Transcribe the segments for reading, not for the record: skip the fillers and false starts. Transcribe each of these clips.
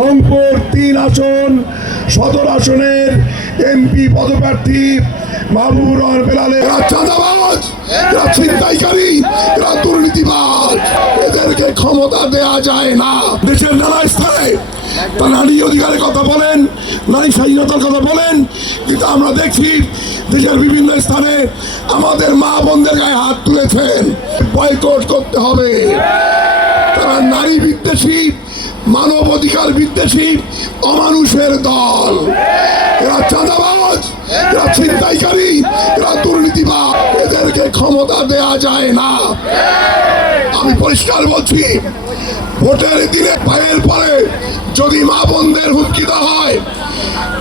রংপুর 3 আসন সদর আসনের এমপি পদপ্রার্থী মাহবুবুর রহমান বেলালের চাঁদাবাজ, এরা ছিনতাইকারী, এরা দুর্নীতিবাজ, এদেরকে ক্ষমতা দেয়া যায় না। দেশের নানা স্থানে তারা নারী অধিকারের কথা বলেন, নারী স্বাধীনতার কথা বলেন, কিন্তু আমরা দেখছি দেশের বিভিন্ন স্থানে আমাদের মা বোনদের গায়ে হাত তুলেছেন। বয়কট করতে হবে। তারা নারী বিদ্বেষী, মানব অধিকার বিদ্বেষী, অমানুষের দল। এরা চাঁদাবাজ, এরা ছিনতাইকারী, এরা দুর্নীতিবাজ, এদেরকে ক্ষমতা দেয়া যায় না। আমি পরিষ্কার বলছি, ভোটের দিনে পায়ের পরে যদি মা বোনদের হুমকি দেওয়া হয়,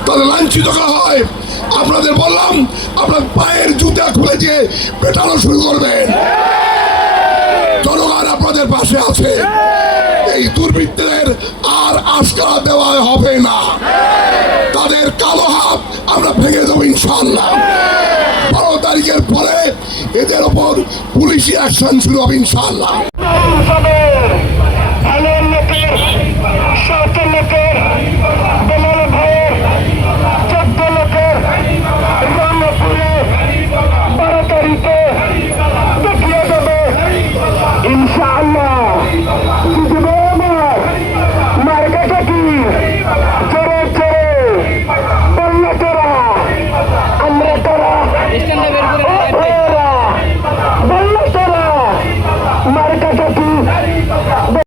তাহলে লাঞ্ছিত করা হয়, আপনাদের বললাম আপনার পায়ের জুতা খুলে দিয়ে পেটানো শুরু করবেন। জনগণ আপনাদের পাশে আছে। এই দুর্বৃত্তদের আর আশকারা দেওয়া হবে না। তাদের কালো হাত আমরা ভেঙে দেবো ইনশাআল্লাহ। 12 তারিখের পরে এদের ওপর পুলিশি অ্যাকশন শুরু হবে ইনশাআল্লাহ।